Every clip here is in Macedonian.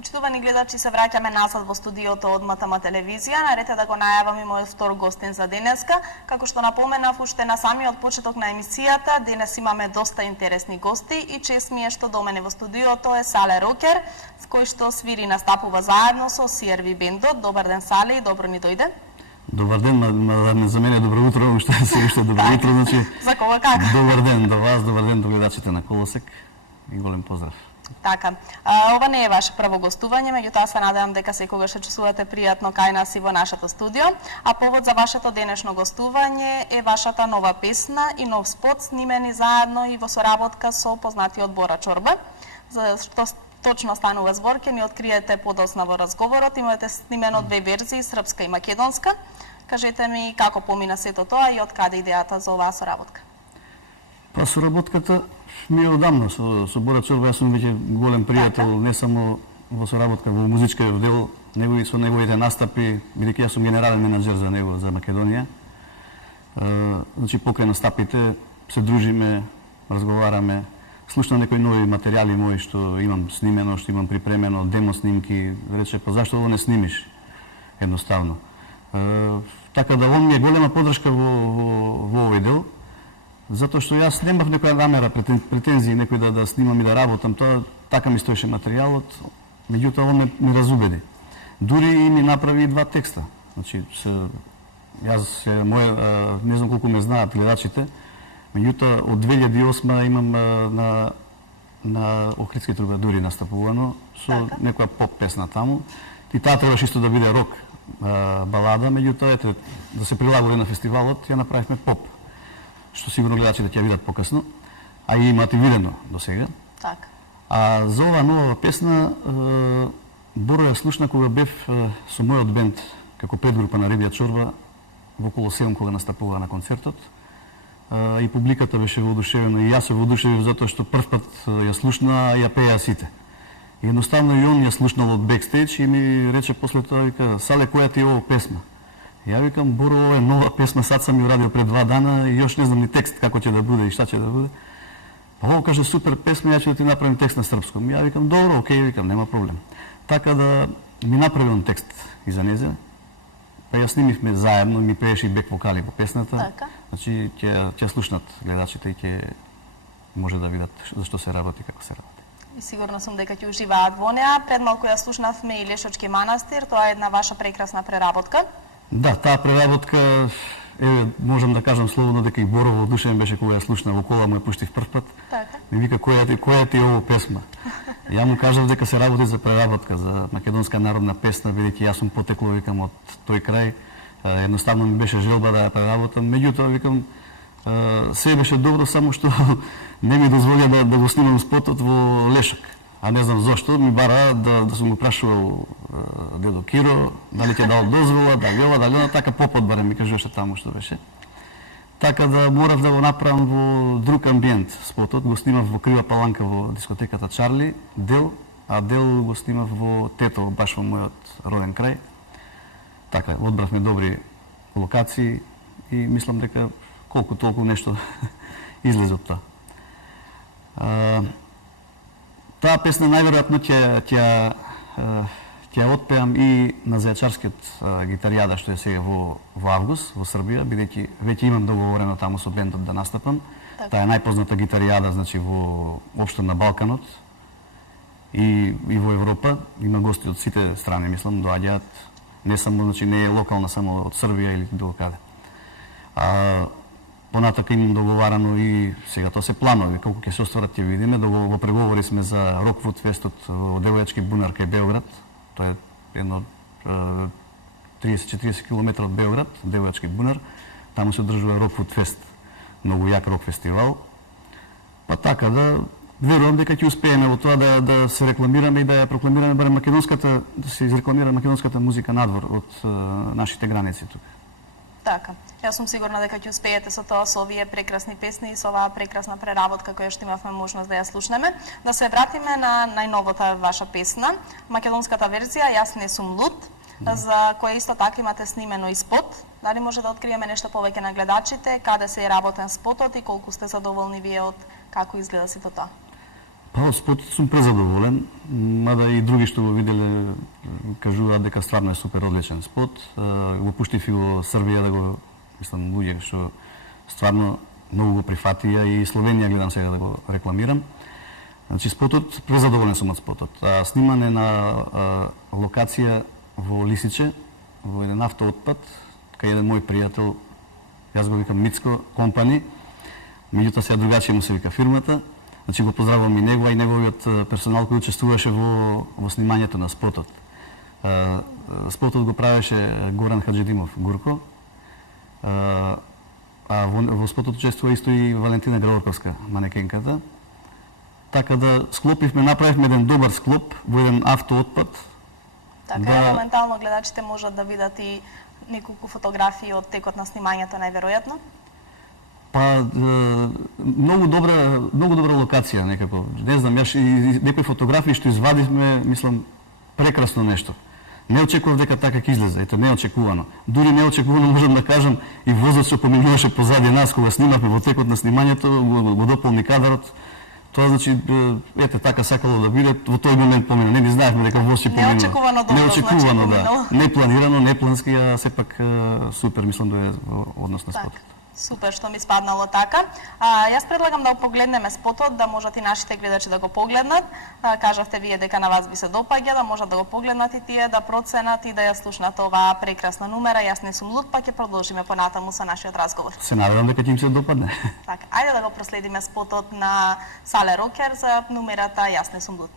Почитувани гледачи, се враќаме назад во студиото од МТМ телевизија. Наред е да го најавам и мојот втор гостин за денеска. Како што напоменав уште на самиот почеток на емисијата, денес имаме доста интересни гости и чест ми е што до мене во студиото е Сале Рокер, с кој што свири и настапува заедно со CRV бендот. Добар ден, Сале, и добро ни дојде. Добар ден, за мене добро утро, уште добро утро, значи. За кога како? Добар ден до вас, добар ден до гледачите на Колосек и голем поздрав. Така, ова не е ваше прво гостување, меѓутоа се надевам дека секогаш се чувствувате пријатно кај нас и во нашето студио. А повод за вашето денешно гостување е вашата нова песна и нов спот, снимени заедно и во соработка со познатиот Бора Чорба. За што точно станува збор, ќе ни откриете подоцна во разговорот. Имате снимено две верзии, српска и македонска. Кажете ми како помина сето тоа и од каде идејата за оваа соработка? Па соработката ми е одамна со Бора Чорба, јас сум веќе голем пријател, не само во соработка, во музичкиот дел, него и со неговите настапи, бидејќи јас сум генерален менаџер за него, за Македонија. Значи, покрај настапите се дружиме, разговараме, слушнам некои нови материјали мои што имам снимено, што имам припремено, демо снимки, рече, па зашто ово не снимиш? Едноставно. Така да, он ми е голема поддршка во овој дел, затоа што јас немав некоја намера, претензии некој да снимам и да работам, тоа така ми стоеше материјалот, меѓутоа он ме разубеди. Дури и ми направи два текста. Значи, јас не знам колку ме знаат гледачите, меѓутоа од 2008 имам на Охридски трубадури настапувано со некоја поп песна таму. И таа требаше исто да биде рок балада, меѓутоа ете да се прилагоди на фестивалот, ја направивме поп, што сигурно гледачите ќе ја видат покасно, а и имате видено до сега. Така. А за оваа нова песна Боро ја слушна кога бев со мојот бенд како предгрупа на Рибја Чорба во Колосеум кога настапува на концертот. И публиката беше воодушевена и јас се воодушевив затоа што првпат ја слушна, ја пеја сите. И едноставно и он ја слушнал од бекстејдж и ми рече после тоа, вика, Сале, која ти е ова песма? Ја викам, Боро, ова е нова песма, сад сам ја урадил пред 2 дана и још не знам ни текст како ќе да биде и шта ќе да биде. Па ово каже, супер песма, ја ќе да ти направим текст на српском. Ја викам, добро, окей, викам, нема проблем. Така да ми направи он текст и за незе. Па ја снимивме заедно, ми пееше и бек вокали по песната. Така. Значи ќе слушнат гледачите и ќе може да видат зашто се работи, како се работи. И сигурно сум дека ќе уживаат во неа. Пред малку ја слушнавме и Лешочки манастир, тоа е една ваша прекрасна преработка. Да, таа преработка можам да кажам слободно дека и Боро воодушевен беше кога ја слушна, во кола му ја пуштив првпат. Така. Ми вика, која ти е ова песма? Ја му кажав дека се работи за преработка, за македонска народна песна, бидејќи јас сум потекло, викам, од тој крај. Едноставно ми беше желба да ја преработам. Меѓутоа, викам, се беше добро, само што не ми дозволија да го снимам спотот во Лешок. А не знам зошто, ми бара да сум го прашувал дедо Киро, дали ќе дал дозвола, дали ова, дали она, така попот барем ми кажуваше таму што беше. Така да морав да го направам во друг амбиент спотот, го снимав во Крива Паланка во дискотеката Чарли, дел, а дел го снимав во Тетово, баш во мојот роден крај. Така, одбравме добри локации и мислам дека колку толку нешто излезе од тоа. Таа песна најверојатно ќе отпеам и на Зајачарскиот гитаријада што е сега во август во Србија, бидејќи веќе имам договорено таму со бендот да настапам. Таа е најпозната гитаријада, значи воопшто на Балканот и во Европа. Има гости од сите страни, мислам, доаѓаат. Не само, значи не е локална само од Србија или било каде. Понатака имам договарано и сега тоа се планови, колку ќе се остварат ќе видиме. Во преговори сме за Роквуд фестот во Девојачки бунар кај Белград. Тоа е едно 30-40 км од Белград, Девојачки бунар. Таму се одржува Роквуд фест, многу јак рок фестивал. Па така да верувам дека ќе успееме во тоа да се рекламираме и да ја прокламираме барем македонската, да се изрекламира македонската музика надвор од нашите граници тука. Така. Јас сум сигурна дека ќе успеете со тоа, со овие прекрасни песни и со оваа прекрасна преработка која што имавме можност да ја слушнеме. Да се вратиме на најновата ваша песна, македонската верзија Јас не сум луд, за која исто така имате снимено и спот. Дали може да откриеме нешто повеќе на гледачите, каде се е работен спотот и колку сте задоволни вие од како изгледа сето тоа? Па од спотот сум презадоволен, мада и други што го виделе кажуваат дека стварно е супер одличен спот. Го пуштив и во Србија да го, мислам, луѓе што стварно многу го прифатија и Словенија гледам сега да го рекламирам. Значи спотот, презадоволен сум од спотот. Снимане на локација во Лисиче, во еден автоотпад, кај еден мој пријател, јас го викам Мицко Компани, меѓутоа сега другачи му се вика фирмата. Значи го поздравувам и него, а и неговиот персонал кој учествуваше во снимањето на спотот. Спотот го правеше Горан Хаджидимов Гурко, а во спотот учествува исто и Валентина Граорковска, манекенката. Така да склопивме, направивме еден добар склоп во еден автоотпад. Така моментално гледачите можат да видат и неколку фотографии од текот на снимањето најверојатно. Па многу добра локација некако. Не знам, јас и некои фотографии што извадивме, мислам, прекрасно нешто. Не очекував дека така ќе излезе, ето неочекувано. Дури неочекувано можам да кажам и возот што поминуваше позади нас кога снимавме во текот на снимањето, го дополни кадарот. Тоа значи, ете, така сакало да биде, во тој момент помина. Не знаевме дека воз ќе поминува. Неочекувано добро, неочекувано, значи, да. Не планирано, не плански, а сепак супер, мислам да е однос на спотот. Супер што ми спаднало така. Јас предлагам да го погледнеме спотот, да можат и нашите гледачи да го погледнат. Кажавте вие дека на вас би се допаѓа, да можат да го погледнат и тие, да проценат и да ја слушнат оваа прекрасна номера. Јас не сум луд, па ќе продолжиме понатаму со нашиот разговор. Се надевам дека ќе им се допадне. Така, ајде да го проследиме спотот на Сале Рокер за номерата Јас не сум луд.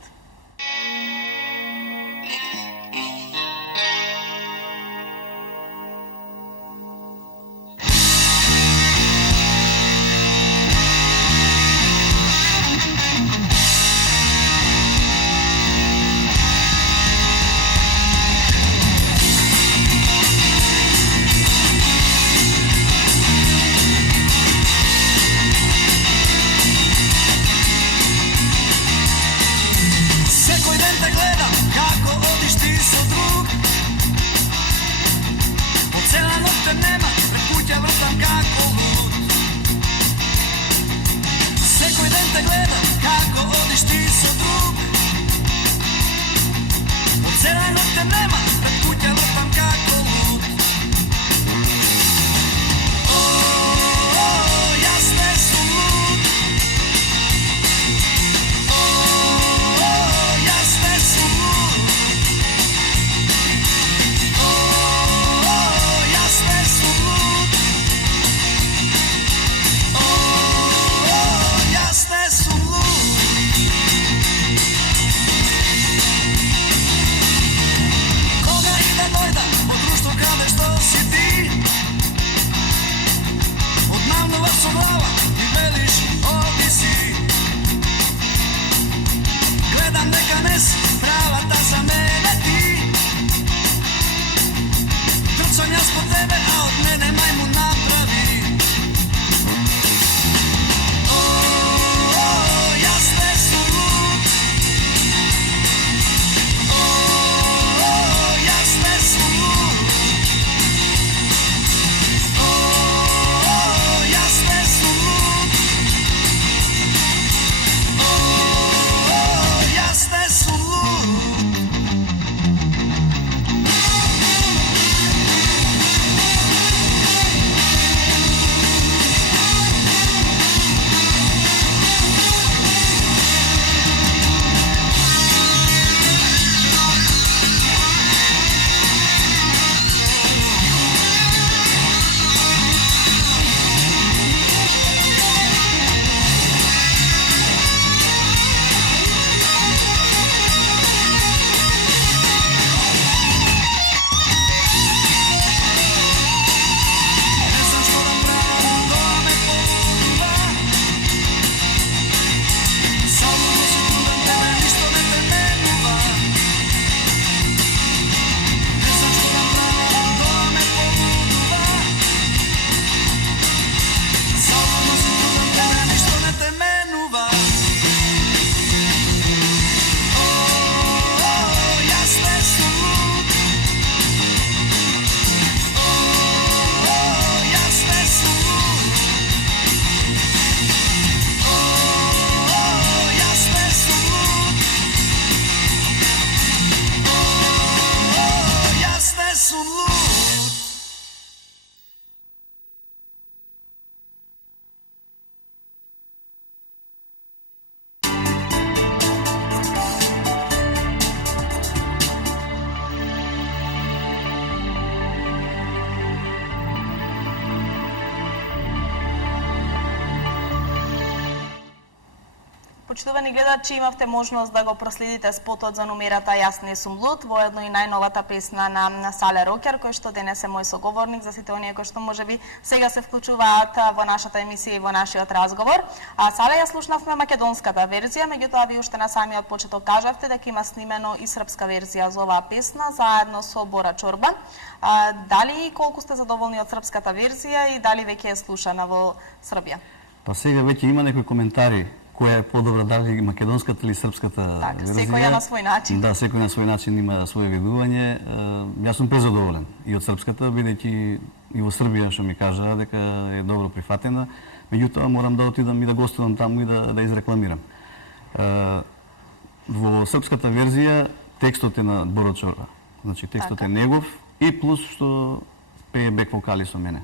Почитувани гледачи, имавте можност да го проследите спотот за номерата Јас не сум луд, воедно и најновата песна на Сале Рокер, кој што денес е мој соговорник за сите оние кои што можеби сега се вклучуваат во нашата емисија и во нашиот разговор. Сале, ја слушнавме македонската верзија, меѓутоа ви уште на самиот почеток кажавте дека има снимено и српска верзија за оваа песна заедно со Бора Чорба. Дали и колку сте задоволни од српската верзија и дали веќе е слушана во Србија? Па сега веќе има некои коментари која е подобра, дали македонската или српската верзија. Секој на свој начин. Да, секој на свој начин има свое видување. Јас сум презадоволен и од српската, бидејќи и во Србија што ми кажа дека е добро прифатена, меѓутоа морам да отидам и да гостувам таму и да изрекламирам. Во српската верзија текстот е на Боро Чорба. Значи текстот е негов и плюс што пее бек вокали со мене.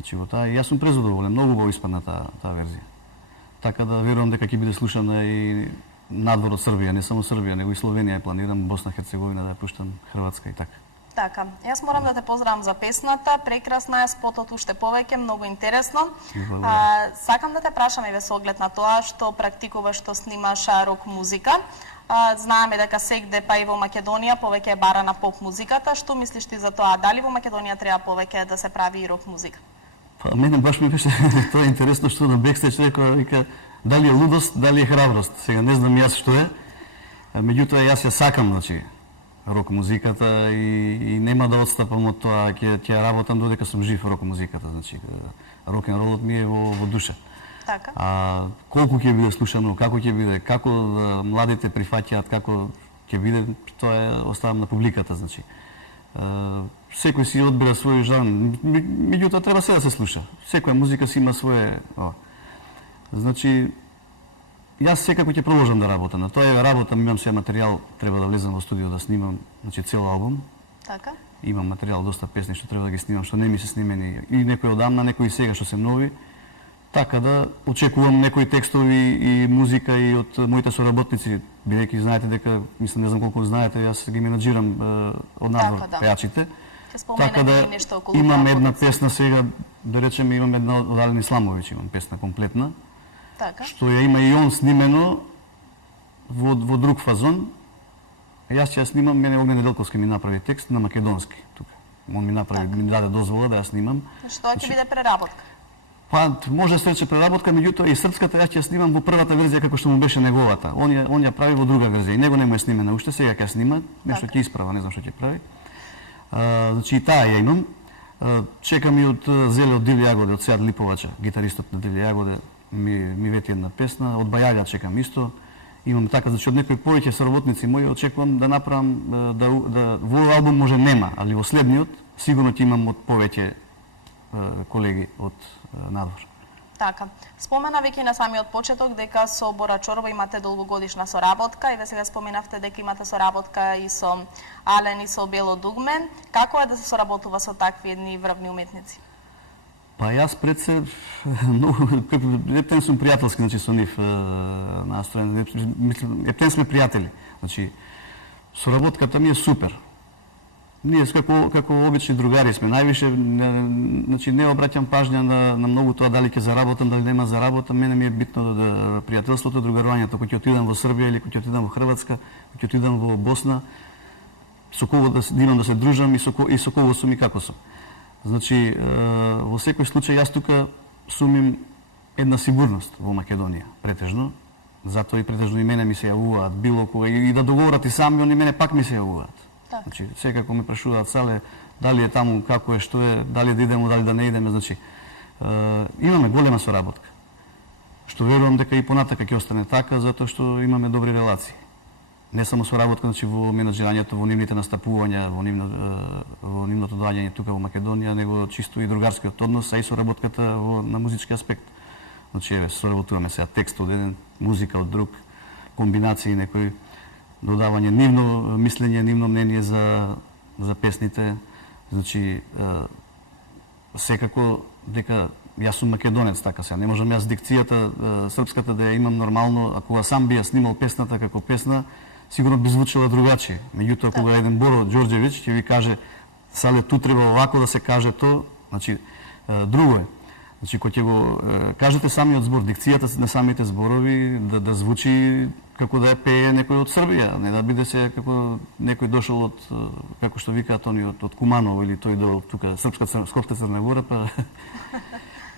Значи во таа јас сум презадоволен, многу го испадна таа верзија. Така да верувам дека ќе биде слушана и надвор од Србија, не само Србија, него и Словенија, планирам Босна Херцеговина да ја пуштам, Хрватска и така. Така, јас морам да те поздравам за песната, прекрасна е, спотот уште повеќе, многу интересно. Сакам да те прашам еве со оглед на тоа што практикуваш, што снимаш рок музика. Знаеме дека сегде, па и во Македонија, повеќе е барана поп музиката. Што мислиш ти за тоа? Дали во Македонија треба повеќе да се прави и рок музика? Па мене баш ми беше тоа е интересно што на бекстејдж рекоа, вика, дали е лудост, дали е храброст. Сега не знам јас што е. Меѓутоа јас ја сакам, значи, рок музиката и нема да отстапам од тоа, ќе ја работам додека сум жив рок музиката, значи рок н ролот ми е во душа. Така. Колку ќе биде слушано, како ќе биде, како младите прифаќаат, како ќе биде, тоа е оставам на публиката, значи. Секој си одбира свој жан, меѓутоа треба се да се слуша. Секоја музика си има свое, значи јас секако ќе продолжам да работам. На тоа работам, имам се материјал, треба да влезам во студио да снимам, значи цел албум. Така. Имам материјал, доста песни што треба да ги снимам, што не ми се снимени и некои одамна, некои сега што се нови. Така да очекувам некои текстови и музика и од моите соработници, бидејќи знаете дека, мислам, не знам колку знаете, јас ги менаџирам од надвор пејачите. Така да имам една песна сега, да речеме, имам една од Ален Исламовиќ, имам песна комплетна. Така. Што ја има и он снимено во друг фазон. Јас ќе ја снимам, мене Огнен Неделковски ми направи текст на македонски тука. Он ми направи, ми даде дозвола да ја снимам. Што ќе биде преработка? Па може да се рече преработка, меѓутоа и српската јас ќе ја снимам во првата верзија како што му беше неговата. Он ја прави во друга верзија и него не му е снимена уште, сега ќе ја снима, нешто ќе исправа, не знам што ќе прави. Значи и таа ја имам. Чекам и од Зеле од Дивле јагоде, од Сеат Липовача, гитаристот на Дивле јагоде, ми вети една песна, од Бајаѓа чекам исто. Имам така, значи од некои повеќе соработници мои очекувам да направам да во овој албум може нема, али во следниот сигурно ќе имам од повеќе колеги од надвор. Така. Спомена веќе на самиот почеток дека со Бора Чорба имате долгогодишна соработка и ве сега споменавте дека имате соработка и со Ален и со Бело Дугме. Како е да се соработува со такви едни врвни уметници? Па јас пред се ептен сум пријателски, значи со нив настроен. Мислам, ептен сме пријатели. Значи соработката ми е супер. Ние како обични другари сме, највише значи не обраќам пажња на многу тоа дали ќе заработам, дали нема заработам, мене ми е битно да пријателството, другарувањето, кога ќе отидам во Србија или кога ќе отидам во Хрватска, кога ќе отидам во Босна, со кого да имам да се дружам и со кого сум и како сум. Значи во секој случај јас тука сумим една сигурност во Македонија, претежно. Затоа и претежно и мене ми се јавуваат било кога и да договорат и сами, они мене пак ми се јавуваат. Значи, секако ме прашуваат, Сале, дали е таму, како е, што е, дали да идеме, дали да не идеме, значи, имаме голема соработка. Што верувам дека и понатака ќе остане така, затоа што имаме добри релации. Не само соработка, значи, во менаџирањето, во нивните настапувања, во нивното доаѓање тука во Македонија, него чисто и другарскиот однос, а и соработката на музички аспект. Значи, еве, соработуваме сега текст од еден, музика од друг, комбинации некои, додавање нивно мислење, нивно мнение за песните. Значи, секако дека јас сум македонец, така сега. Не можам јас дикцијата српската да ја имам нормално, а кога сам би ја снимал песната како песна, сигурно би звучала другачи. Меѓутоа, кога еден Боро Ѓорѓевиќ ќе ви каже, Сале, ту треба овако да се каже то, значи, друго е. Значи, кога ќе го кажете самиот збор, дикцијата на самите зборови, да звучи како да пее некој од Србија, не да биде се како некој дошол од, како што викаат они, од Куманово или тој до тука, Скопска Црна Гора, па...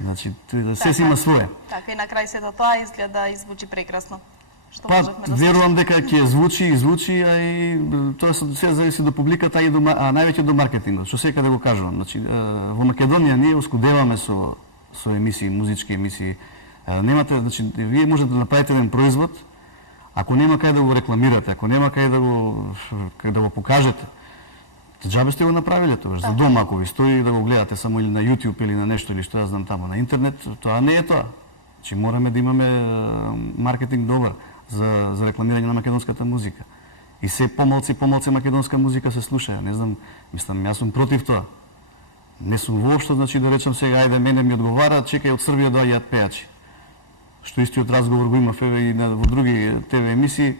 Значи, се си има свое. Така, и на крај сето тоа изгледа и звучи прекрасно. Што Па, можевме да верувам дека ќе звучи, а и тоа се зависи до публиката, а највеќе до маркетингот. Што сега да го кажувам, значи, во Македонија ние оскудеваме со емисии, музички емисии. Немате, значи, вие можете да направите еден производ, ако нема кај да го рекламирате, ако нема кај да го покажете, џабе сте го направиле тоа. За дома, ако ви стои да го гледате само или на YouTube или на нешто или што ја знам таму на интернет, тоа не е тоа. Значи мораме да имаме маркетинг добар за рекламирање на македонската музика. И се помалци македонска музика се слуша. Не знам, мислам, јас сум против тоа. Не сум воопшто, значи да речам сега, ајде мене ми одговара, чекај од Србија доаѓаат пејачи. Што истиот разговор го имав и во други ТВ емисии,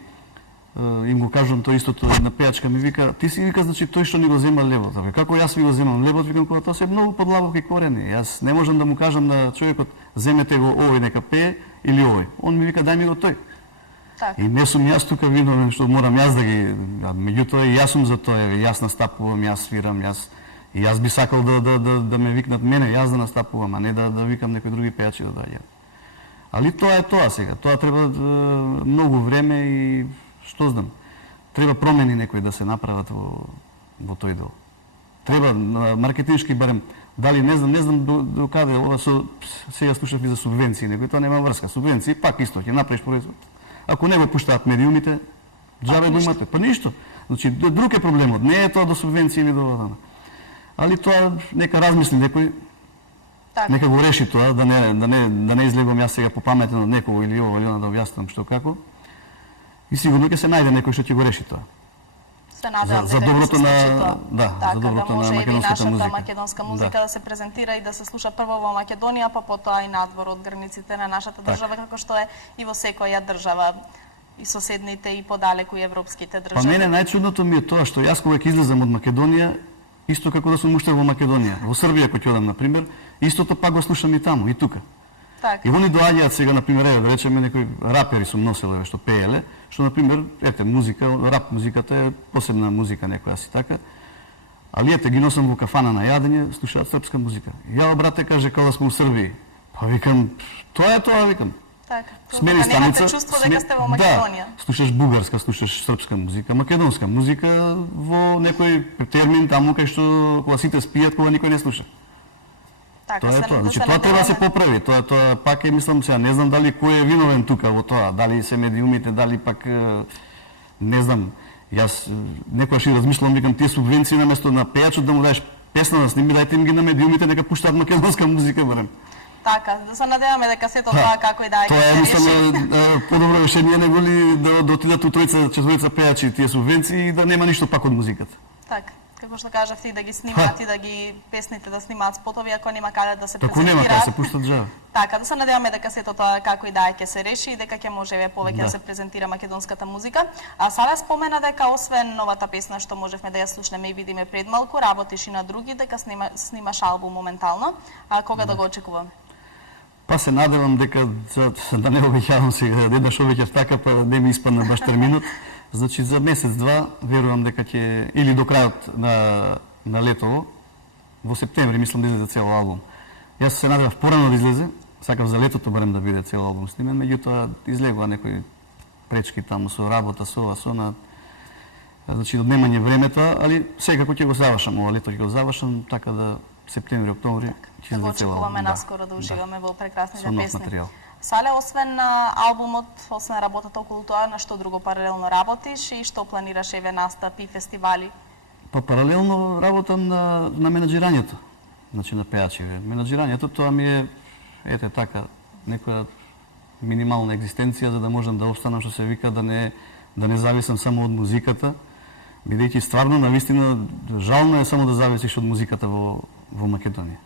им го кажувам тоа истото, една пејачка ми вика, ти си вика, значи тој што ни го зема левот. Како јас ви го земам левот, викам, кога тоа се многу подлабоки корени. Јас не можам да му кажам на човекот, земете го овој нека пее или овој. Он ми вика, дај ми го тој. Така. И не сум јас тука виновен што морам јас да ги, меѓутоа и јас сум за тоа, јас настапувам, јас свирам, и јас би сакал да ме викнат мене, јас да настапувам, а не да викам некои други пејачи да доаѓаат. Али тоа е тоа сега. Тоа треба многу време и што знам. Треба промени некои да се направат во тој дел. Треба маркетиншки барем, дали не знам до каде ова сега слушав и за субвенции, некои тоа нема врска. Субвенции пак исто ќе направиш производ. Ако не го пуштаат медиумите, џабе го имате. Па ништо. Значи друг е проблемот, не е тоа до субвенции или до ова. Али тоа нека размисли некој, нека го реши тоа, да не излегувам јас сега по паметен од некого или ова или она да објаснам што како. И сигурно ќе се најде некој што ќе го реши тоа. Се надевам за доброто на за доброто на македонската музика. Нашата македонска музика да се презентира и да се слуша прво во Македонија, па потоа и надвор од границите на нашата држава, како што е и во секоја држава, и соседните и подалеку и европските држави. Па мене најчудното ми е тоа што јас кога ќе излезам од Македонија, исто како да сум уште во Македонија, во Србија кога ќе одам на пример, истото пак го слушам и таму, и тука. Така. И они доаѓаат сега на пример, да речеме некои рапери сум носеле што пееле, што на пример, ете музика, рап музиката е посебна музика некоја си така. Али ете ги носам во кафана на јадење, слушаат српска музика. Ја брате каже кога сме у Србија. Па викам, тоа е тоа викам. Така. Смени станица. Немате чувство дека сте во Македонија. Да, слушаш бугарска, слушаш српска музика, македонска музика во некој термин таму кај што кога сите спијат, кога никој не слуша. Така, Тоа е тоа. Значи тоа треба да се поправи. Тоа пак е, мислам сега, не знам дали кој е виновен тука во тоа, дали се медиумите, дали пак не знам. Јас некогаш и размислувам, викам тие субвенции наместо на пејачот да му даеш песна да сними, дајте им ги на медиумите нека пуштаат македонска музика барем. Така, да се надеваме дека сето тоа како и да е. Тоа е мислам подобро решение него ли да отидат у тројца, четворица пејачи тие субвенции и да нема ништо пак од музиката. Така. Како што кажав ти да ги снимаат и да ги песните да снимаат спотови ако нема каде да се презентираат. презентираат. Ако нема каде се пуштат џабе. Така, да се надеваме дека сето тоа како и да е ќе се реши и дека ќе можеме повеќе да се презентира македонската музика. А сега спомена дека освен новата песна што можевме да ја слушнеме и видиме пред малку, работиш и на други, дека снимаш албум моментално. А кога да го очекуваме? Па се надевам дека да не обеќавам сега, еднаш обеќав така па не ми испадна баш терминот. Значи за месец-два верувам дека ќе или до крајот на летово, во септември мислам да излезе цел албум. Јас се надевав порано да излезе, сакав за летото барем да биде цел албум снимен, меѓутоа излегува некои пречки таму со работа, со ова, со на значи однемање времето, али секако ќе го завршам ова лето, ќе го завршам така да септември, октомври ќе излезе цел албум. Очекуваме наскоро да уживаме во прекрасните песни. Материјал. Сале, освен на албумот, освен работата околу тоа, на што друго паралелно работиш и што планираш еве настапи, фестивали? Па паралелно работам на менаџирањето, значи на пејачи. Менаџирањето тоа ми е ете така некоја минимална екзистенција за да можам да опстанам што се вика да не зависам само од музиката, бидејќи стварно навистина жално е само да зависиш од музиката во Македонија.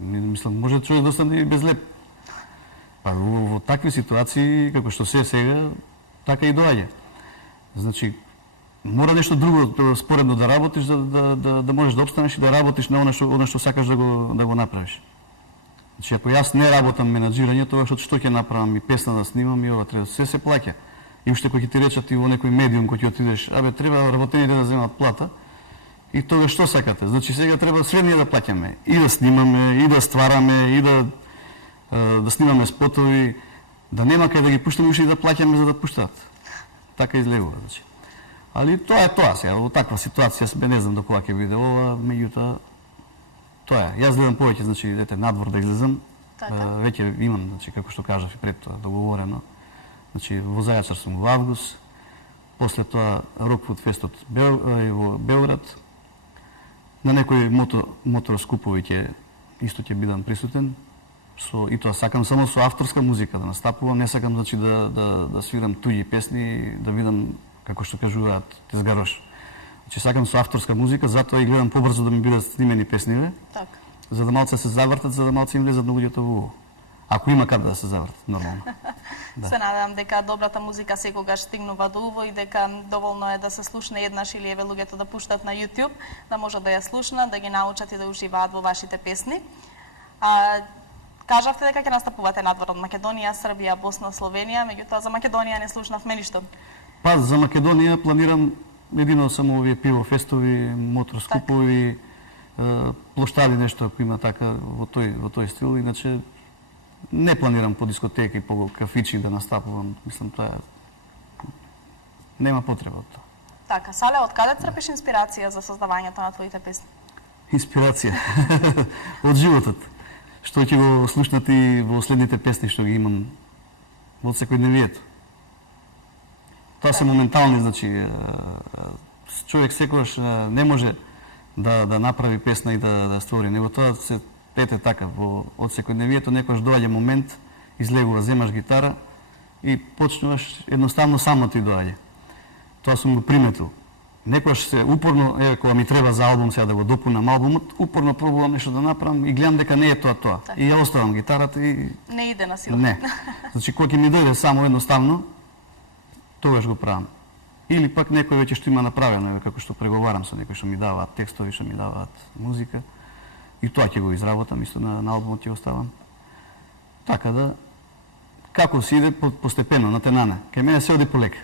Мислам може човек да остане и без леп. Па во такви ситуации, како што се сега, така и доаѓа. Значи, мора нешто друго споредно да работиш, да можеш да опстанеш и да работиш на она што сакаш да го направиш. Значи, ако јас не работам менаџирање, тоа што ќе направам и песна да снимам и ова треба се плаќа. И уште кој ќе ти речат и во некој медиум кој ќе отидеш, треба работените да земат плата. И тоа што сакате? Значи сега треба све ние да плаќаме, и да снимаме, и да ствараме, и да снимаме спотови, да нема кај да ги пуштаме уште и да плаќаме за да пуштаат. Така излегува, значи. Али тоа е тоа сега, во таква ситуација себе не знам до кога ќе биде ова, меѓутоа тоа е. Јас гледам повеќе, значи, надвор да излезам. Веќе имам, значи, како што кажав и пред тоа, договорено. Значи, во Зајачар сум во август, после тоа Рокфуд фестот во Белград. На некои моторскупови исто ќе бидам присутен. И тоа сакам само со авторска музика да настапувам, не сакам, значи, да свирам туѓи песни, да видам, како што кажуваат, тезгарош. Значи, сакам со авторска музика, затоа и гледам побрзо да ми бидат снимени песниве, за да малце се завртат, за да малце им влезат на луѓето во ово. Ако има каде да се завртат, нормално. Да. Се надевам дека добрата музика секогаш стигнува до уво и дека доволно е да се слушне еднаш или еве луѓето да пуштат на YouTube, да можат да ја слушнат, да ги научат и да уживаат во вашите песни. Кажавте дека ќе настапувате надвор од Македонија, Србија, Босна, Словенија, меѓутоа за Македонија не слушнавме ништо. Па за Македонија планирам едино само овие пивофестови, моторскупови, плоштади нешто ако има така во тој стил, иначе не планирам по дискотеки, по кафичи да настапувам. Мислам тоа нема потреба од тоа. Така, Сале, од каде црпиш инспирација за создавањето на твоите песни? Инспирација од животот. Што ќе го слушнат и во следните песни што ги имам во секојдневието. Тоа се моментални, значи човек секогаш не може да направи песна и да створи, него тоа се ете така од секојдневието некојаш доаѓа момент, излегува, земаш гитара и почнуваш едноставно само ти доаѓа. Тоа сум го приметил. Некојаш се упорно, кога ми треба за албум сега да го допунам албумот, упорно пробувам нешто да направам и гледам дека не е тоа. И ја оставам гитарата и не иде на сила. Не. Значи кога ќе ми дојде само едноставно, тогаш го правам. Или пак некој веќе што има направено, како што преговарам со некој што ми даваат текстови, што ми даваат музика, и тоа ќе го изработам, исто на албумот ќе го ставам. Така да, како се иде постепено, натенане. Кај мене се оди полека.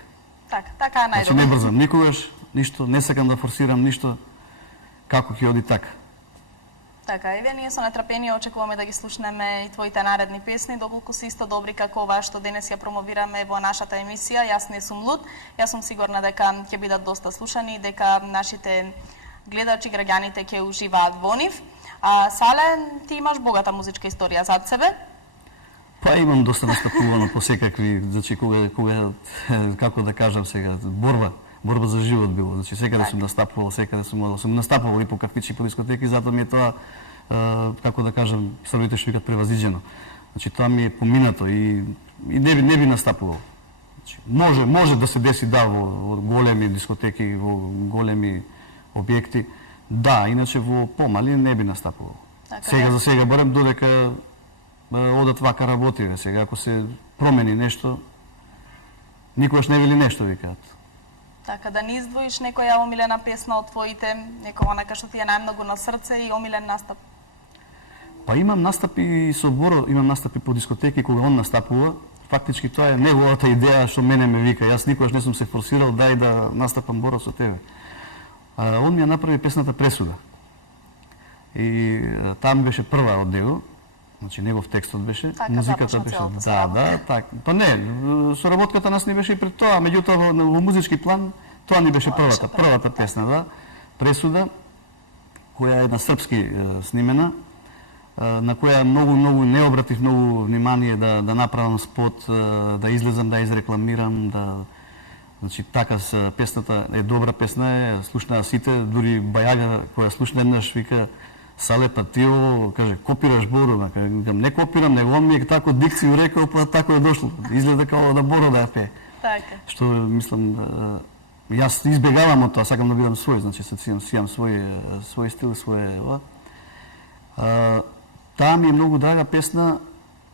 Така е најдобро. Значи не брзам никогаш, ништо, не сакам да форсирам ништо, како ќе оди така. Така, еве ние со нетрпение очекуваме да ги слушнеме и твоите наредни песни, доколку се исто добри како оваа што денес ја промовираме во нашата емисија. Јас не сум луд. Јас сум сигурна дека ќе бидат доста слушани и дека нашите гледачи, граѓаните ќе уживаат во нив. Сале, ти имаш богата музичка историја зад себе. Па имам доста настапувано по секакви, значи кога како да кажам сега, борба за живот било. Значи секаде сум настапувал, секаде сум настапувал и по кафичи, по дискотеки, затоа ми е тоа како да кажам, србите што викат превазиđено. Значи тоа ми е поминато и не би настапувал. Значи, може да се деси во големи дискотеки, во големи објекти, да, иначе во помали не би настапувал. Сега за сега барем додека одат вака работи, сега ако се промени нешто, никогаш не вели нешто, викаат. Така, да не издвоиш некоја омилена песна од твоите, некоја нека што ти е најмногу на срце и омилен настап? Па имам настапи со Боро, имам настапи по дискотеки кога он настапува. Фактички тоа е неговата идеја што мене ме вика. Јас никогаш не сум се форсирал дај да настапам Боро со тебе. Он ми ја направи песната Пресуда. И там беше прва од него. Значи негов текстот беше, така, музиката беше. Да, така. Па не, соработката нас не беше и пред тоа, меѓутоа во музички план тоа ни беше првата песна, да. Пресуда, која е една српски снимена, на која многу не обратив многу внимание да направам спот, да излезам, да изрекламирам, значи така песната е добра песна, слушнаа сите, дури Бајага која слушна еднаш вика Сале, па ти каже, копираш Боро, не копирам, него он ми е тако дикцију рекол, па тако е дошло. Изгледа као да Боро да ја пее. Така. Што мислам, јас избегавам од тоа, сакам да бидам свој, значи се сијам свој стил, своје. Таа ми е многу драга песна,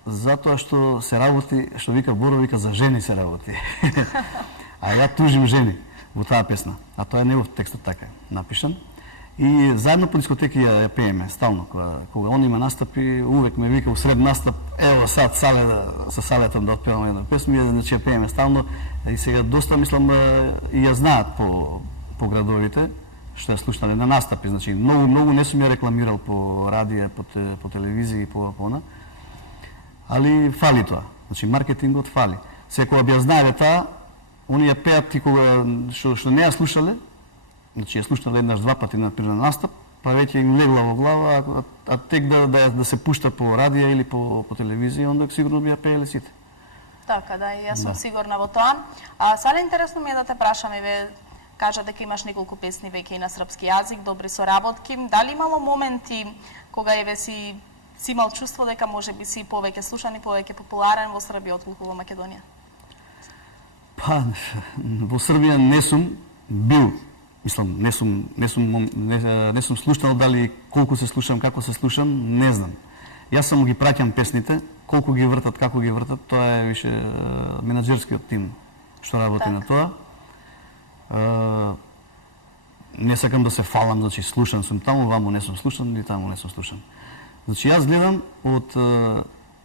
затоа што се работи, што вика Боро, вика за жени се работи. А ја тужим жени во таа песна. А тоа е негов текстот така напишан. И заедно по дискотеки ја пееме стално, кога он има настапи, увек ме вика у сред настап, ево сад сале со салетом да отпеваме една песма, значи ја пееме стално и сега доста мислам и ја знаат по градовите што ја слушнале на настапи, значи многу не сум ја рекламирал по радио, по телевизија и по она. Али фали тоа. Значи маркетингот фали. Секоја би ја знаеле таа, они ја пеат и кога што не ја слушале, значи ја слушнале еднаш два пати на пример настап, па веќе им легла во глава, а тек да се пушта по радио или по телевизија, онда сигурно би ја пееле сите. Така, да, и јас сум сигурна во тоа. А сега интересно ми е да те прашам, ве кажа дека имаш неколку песни веќе и на српски јазик, добри соработки. Дали имало моменти кога еве си имал чувство дека може би си повеќе слушан и повеќе популарен во Србија отколку во Македонија? Па, во Србија не сум бил, мислам, не сум слушнал дали колку се слушам, како се слушам, не знам. Јас само ги праќам песните, колку ги вртат, како ги вртат, тоа е више менаџерскиот тим што работи на тоа. Не сакам да се фалам, значи слушан сум таму, ваму не сум слушан, ни таму не сум слушан. Значи јас гледам од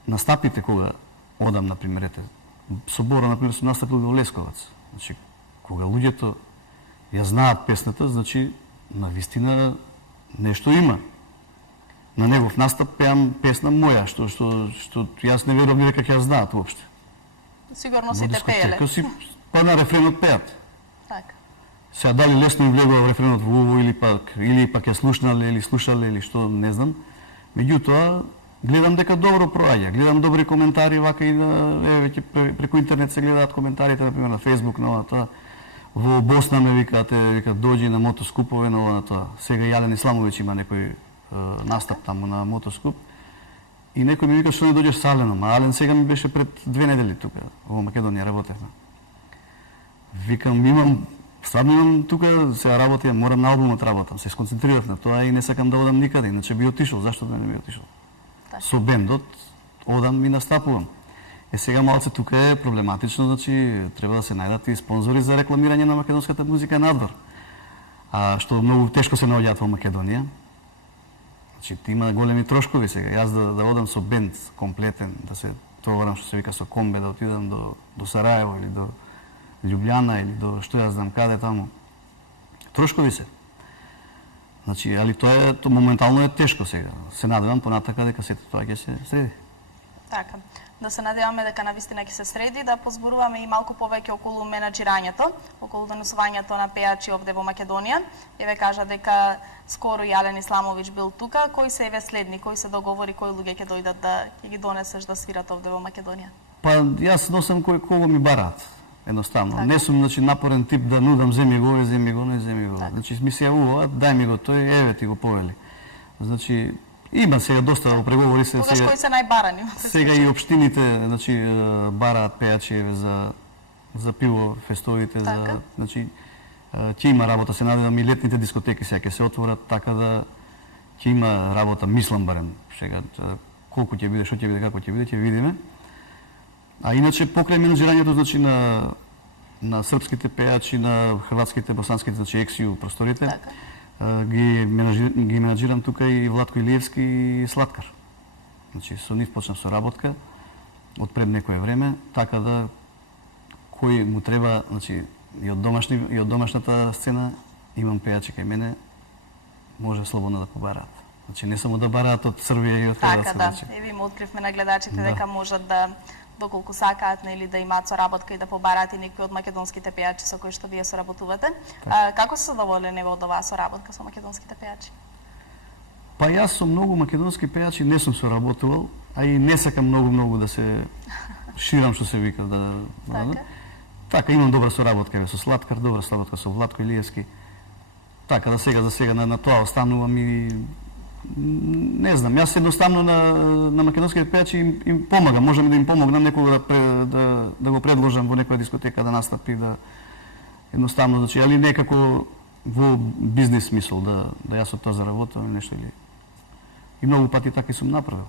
настапите кога одам, например, собора, например, сум настапил во Лесковац. Значи, кога луѓето ја знаат песната, значи, на вистина нешто има. На негов настап пеам песна моја, што јас не верувам дека ќе ја знаат уопште. Сигурно сите пееле. Па на рефренот пеат. Така. Сега дали лесно им влегува во рефренот во уво или пак ја слушнале или слушале или што, не знам. Меѓутоа, гледам дека добро проаѓа, гледам добри коментари, вака и веќе преку интернет се гледаат коментарите, например на Facebook, на тоа. Во Босна ме викаат дојди на мотоскупове, на тоа. Сега Јален Исламовиќ има некој настап таму на мотоскуп. И некој ми вика што не дојдеш со Аленом, а Ален сега ми беше пред 2 недели тука, во Македонија работевме. Викам, стварно имам тука, сега работам, морам на албумот работам, се сконцентрирав на тоа и не сакам да одам никаде, иначе би отишол, зашто да не би отишол? Со бендот одам и настапувам. Сега малце тука е проблематично, значи треба да се најдат и спонзори за рекламирање на македонската музика надвор. А што многу тешко се наоѓаат во Македонија. Значи има големи трошкови сега. Јас да одам со бенд комплетен, да се товарам што се вика со комбе, да отидам до Сараево или до Љубљана или до што јас знам каде таму. Трошкови се. Значи, али тоа моментално е тешко сега. Се надевам понатака дека сето тоа ќе се среди. Така. Да се надеваме дека навистина ќе се среди, да позборуваме и малку повеќе околу менаџирањето, околу донесувањето на пејачи овде во Македонија. Еве кажа дека скоро Јален Исламовиќ бил тука, кои се еве следни, кои се договори, кои луѓе ќе дојдат да ќе ги донесеш да свират овде во Македонија? Па јас носам кого ми бараат. Едноставно. Така. Не сум напорен тип да нудам земи го, земи го, не земи го. Значи ми се јавуваат, дај ми го тој, еве ти го повели. Значи има сега доста во преговори се сега. Кои се најбарани? Сега и општините, значи бараат пејачи за пиво фестовите, за значи ќе има работа, се надевам и летните дискотеки сега ќе се отворат, така да ќе има работа, мислам барем. Сега колку ќе биде, што ќе биде, како ќе биде, ќе видиме. А иначе покрај менаџирањето, значи на српските пејачи, на хрватските, босанските, значи ексију просторите, ги менаџирам тука и Владко Илиевски и Слаткар. Значи со нив почнав соработка од пред некое време, така да кој му треба, значи и од домашната сцена имам пејачи кај мене, може слободно да побараат. Значи не само да бараат од Србија и од Хрватска. Така, да. Еве им откривме на гледачите дека можат да доколку сакаат или да имаат соработка и да побараат и некои од македонските пејачи со кои што вие соработувате. Како се задоволени од оваа соработка со македонските пејачи? Па јас со многу македонски пејачи не сум соработувал, а и не сакам многу да се ширам што се вика Така имам добра соработка со Слаткар, добра соработка со Владко Илиевски. Така да за сега на тоа останувам и не знам, јас едноставно на македонските пејачи им помагам, можам да им помогнам некога да го предложам во некоја дискотека да настапи, да едноставно, значи, али некако во бизнес смисол, да јас од тоа заработам нешто или и многу пати така и сум направил.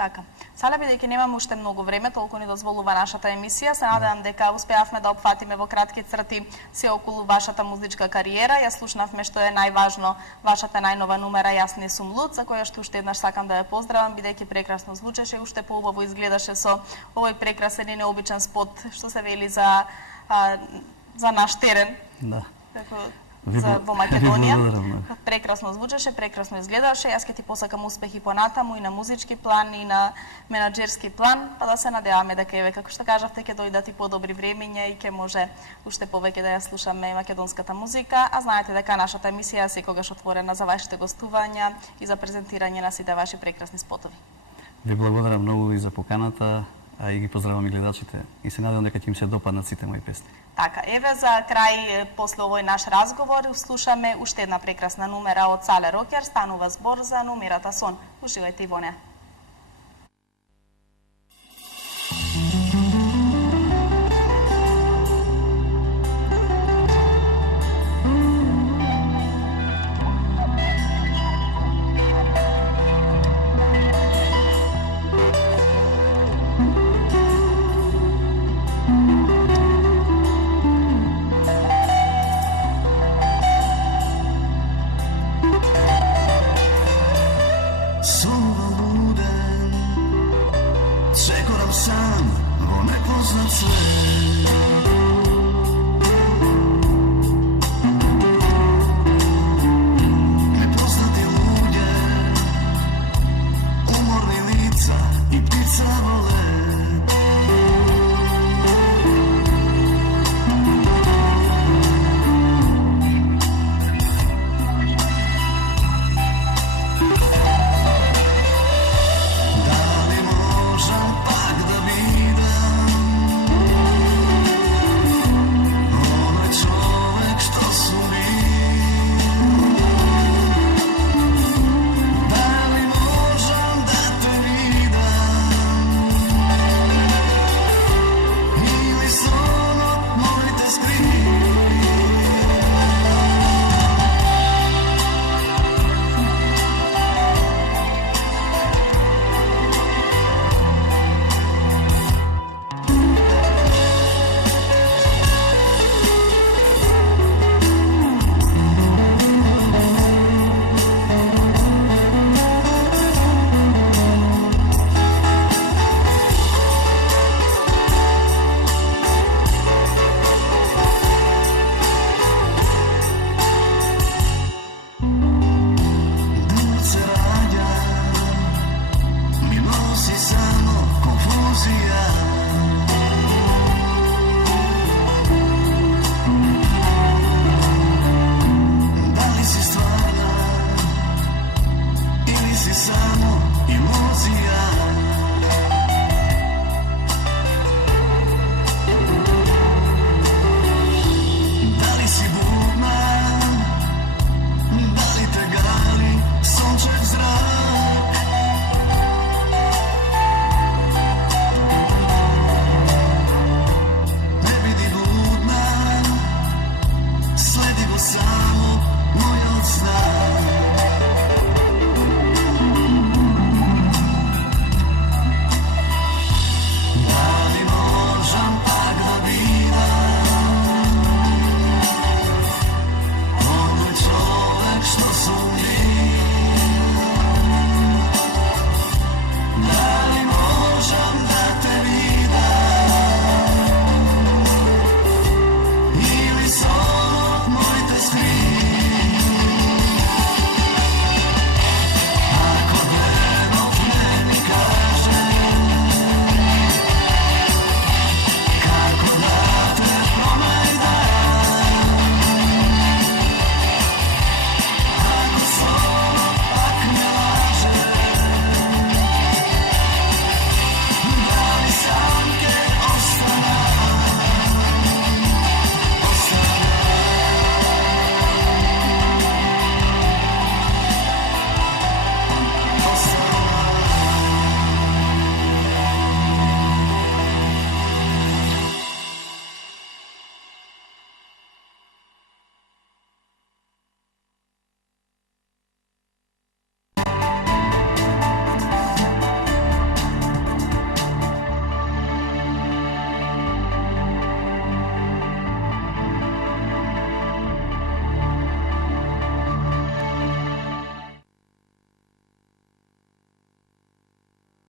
Така. Сега бидејќи немаме уште многу време, толку ни дозволува нашата емисија, се надевам дека успеавме да опфатиме во кратки црти се околу вашата музичка кариера. Ја слушнавме што е најважно, вашата најнова numera Јас не сум луд, за која што уште еднаш сакам да ја поздравам, бидејќи прекрасно звучеше и уште поубаво изгледаше со овој прекрасен и необичен спот, што се вели за наш терен. Да. Во Македонија. Прекрасно звучеше, прекрасно изгледаше. Јас ќе ти посакам успехи понатаму и на музички план и на менаџерски план, па да се надеваме дека еве како што кажавте ќе дојдат и подобри времиња и ќе може уште повеќе да ја слушаме македонската музика, а знаете дека нашата емисија е секогаш отворена за вашите гостувања и за презентирање на сите ваши прекрасни спотови. Ви благодарам многу и за поканата, а и ги поздравам и гледачите и се надевам дека ќе им се допаднат сите мои песни. Така, еве за крај, после овој наш разговор, слушаме уште една прекрасна numera од Сале Рокер, станува збор за numерата Сон. Уживајте и во неа. Samo moj od sna